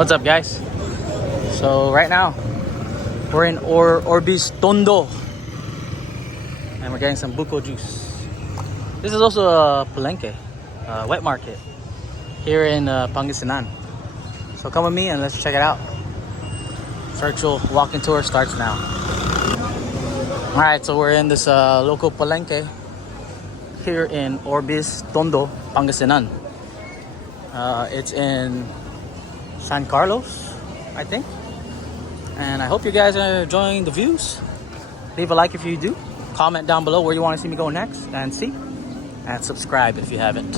What's up, guys? So right now we're in Urbiztondo and we're getting some buko juice. This is also a Palengke, wet market here in Pangasinan. So come with me and let's check it out. Virtual walking tour starts now. Alright, so we're in this local Palengke here in Urbiztondo, Pangasinan. It's in San Carlos, I think. And I hope you guys are enjoying the views. Leave a like if you do. Comment down below where you want to see me go next and see. And subscribe if you haven't.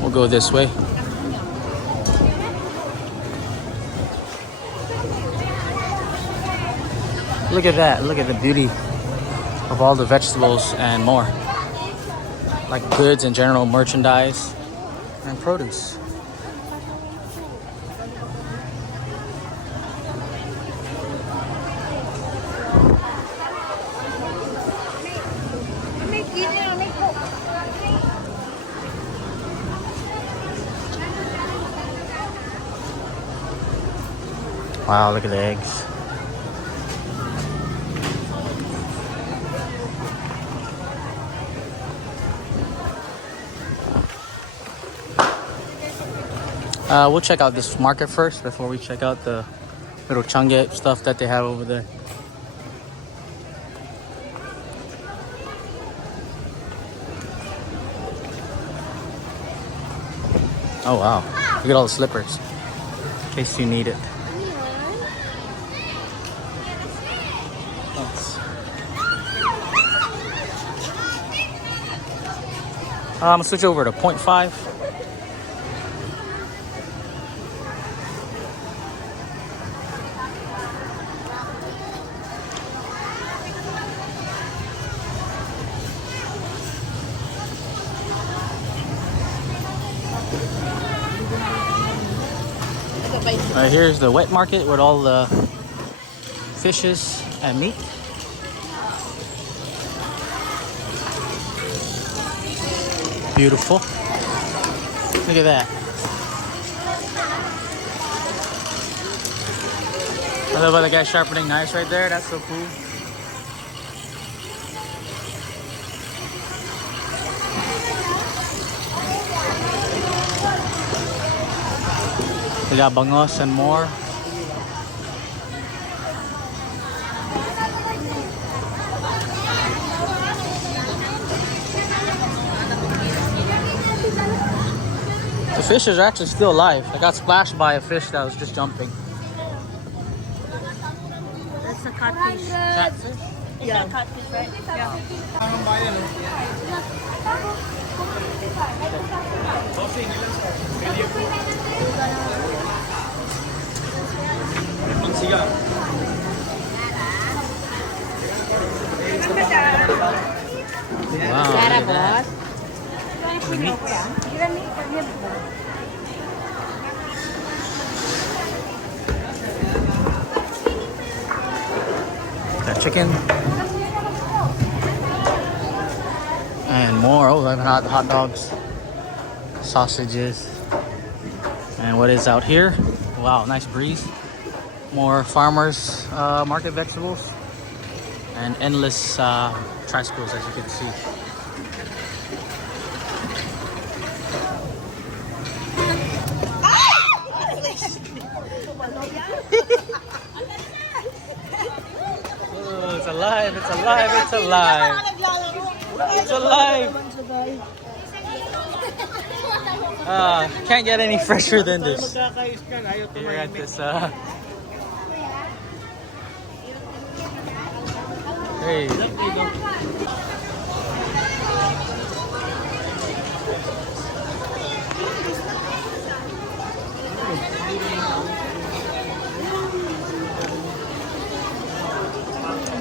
We'll go this way. Look at that. Look at the beauty of all the vegetables and more. Like goods and general merchandise and produce. Wow, look at the eggs. We'll check out this market first before we check out the little change stuff that they have over there. Oh wow, look at all the slippers in case you need it. Thanks. I'm gonna switch over to 0.5. Here's the wet market with all the fishes and meat. Beautiful. Look at that. I love how the guy sharpening knives right there. That's so cool. We got bangos and more. The fishes are actually still alive. I got splashed by a fish that was just jumping. That's a catfish. Catfish? Yeah. Catfish, right? Yeah. Wow, look at that. The meat. Got chicken. And more. Oh, like hot dogs. Sausages. And what is out here? Wow, nice breeze. More farmers market vegetables. And endless tricycles, as you can see. Oh, it's alive, it's alive, it's alive. It's alive. Can't get any fresher than this. Here at this hey.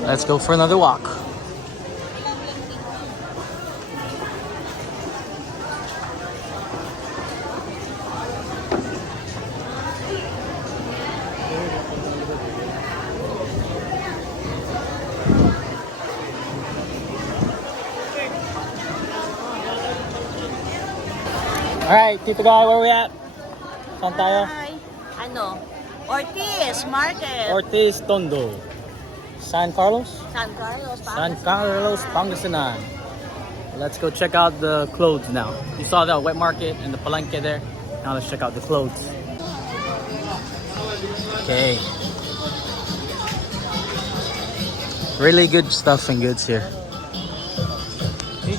Let's go for another walk. Tito Guy, where we at? Saan tayo? Hi. Ano? Ortiz Market. Ortiz Tondo. San Carlos? San Carlos. San Carlos, Pangasinan. Let's go check out the clothes now. You saw the wet market and the Palengke there. Now let's check out the clothes. Okay. Really good stuff and goods here. See?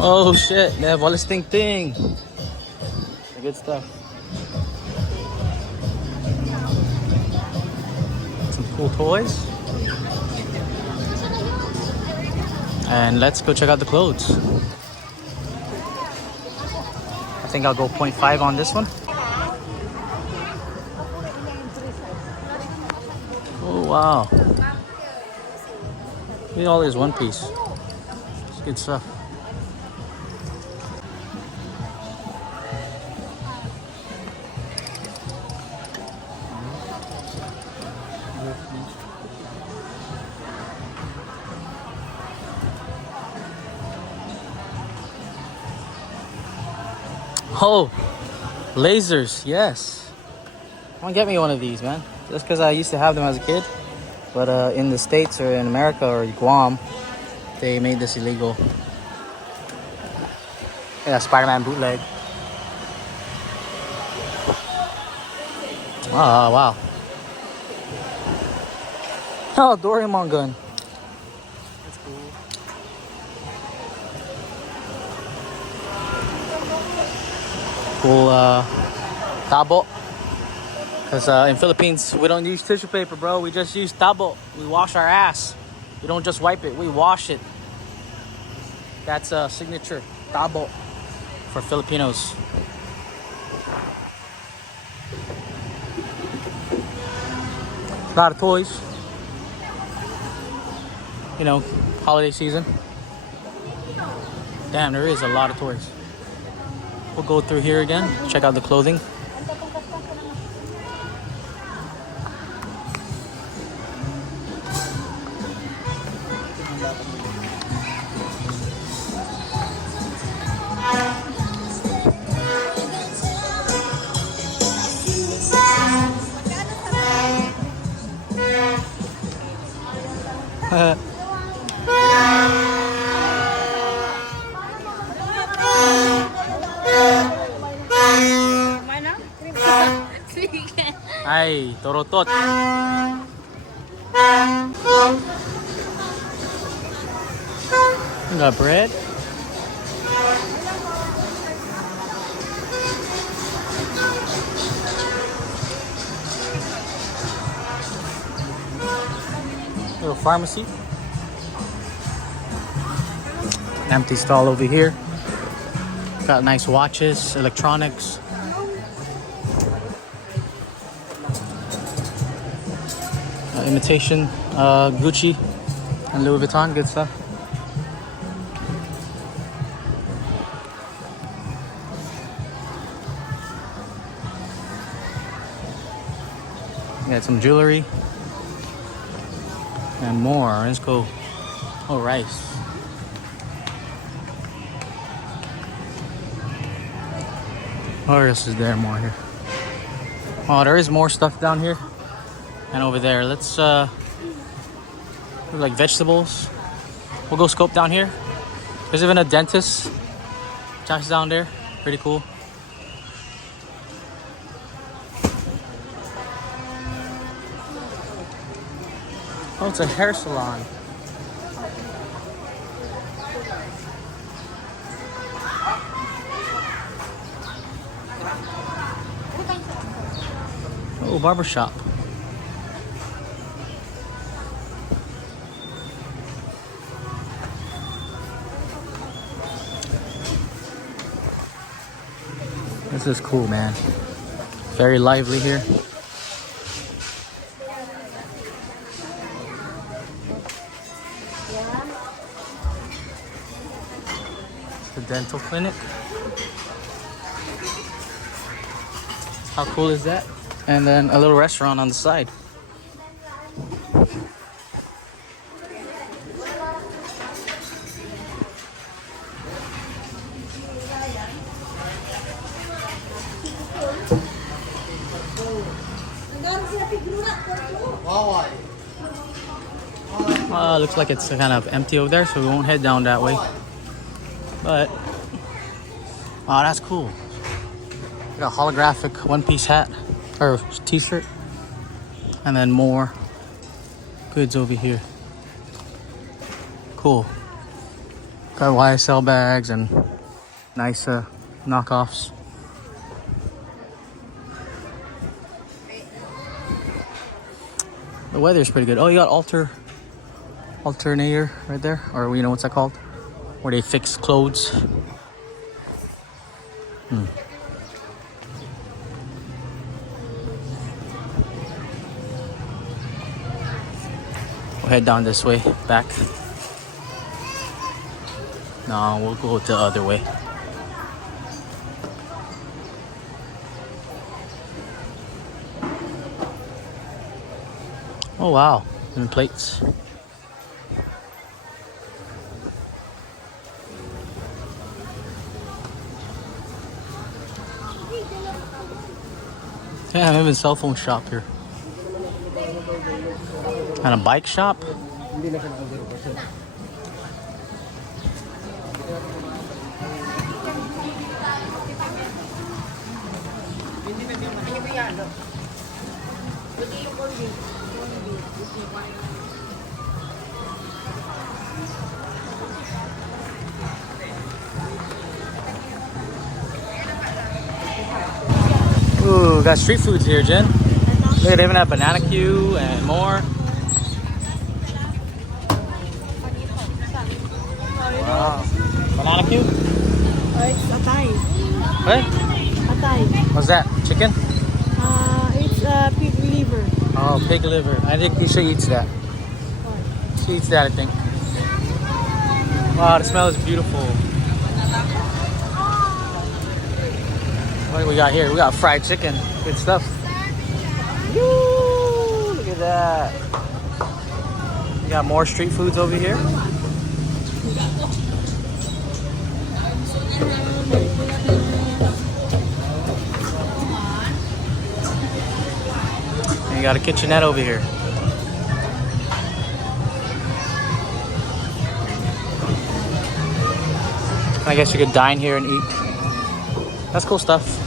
Oh shit, they have all this thing. Good stuff. Some cool toys. And let's go check out the clothes. I think I'll go 0.5 on this one. Oh wow. Look at all this one piece. It's good stuff. Oh, lasers, yes. Come on, get me one of these, man. Just because I used to have them as a kid. But in the States or in America or Guam, they made this illegal. Yeah, Spider-Man bootleg. Oh, wow. Oh, Doraemon gun. That's cool. Cool tabo. Because in Philippines, we don't use tissue paper, bro. We just use tabo. We wash our ass. We don't just wipe it. We wash it. That's a signature tabo for Filipinos. A lot of toys. You know, holiday season. Damn, there is a lot of toys. We'll go through here again, check out the clothing. Ay, torotot. You got bread? Little pharmacy. Empty stall over here. Got nice watches, electronics. Imitation Gucci and Louis Vuitton, good stuff. Got some jewelry and more. Let's go. Oh, rice. What else is there more here? Oh, there is more stuff down here. And over there, let's like vegetables. We'll go scope down here. There's even a dentist just down there. Pretty cool. Oh, it's a hair salon. Oh, barbershop. This is cool, man. Very lively here. It's the dental clinic. How cool is that? And then a little restaurant on the side. it looks like it's kind of empty over there, so we won't head down that way. But wow, that's cool. Got a holographic one-piece hat or t-shirt, and then more goods over here. Cool. Got YSL bags and nice knockoffs. The weather's pretty good. Oh, you got alternator right there, or you know what's that called? Where they fix clothes. We'll head down this way, back. No, we'll go the other way. Oh wow, and plates. Yeah, I'm having a cell phone shop here. And a bike shop. Ooh, got street foods here, Jen. Look, they even have banana Q and more. Wow. Banana Q? It's atay. What? Atay. What's that? Chicken? It's pig liver. Oh, pig liver. I think she eats that. She eats that, I think. Wow, the smell is beautiful. What do we got here? We got fried chicken. Good stuff. Woo! Look at that. We got more street foods over here. And you got a kitchenette over here. I guess you could dine here and eat. That's cool stuff.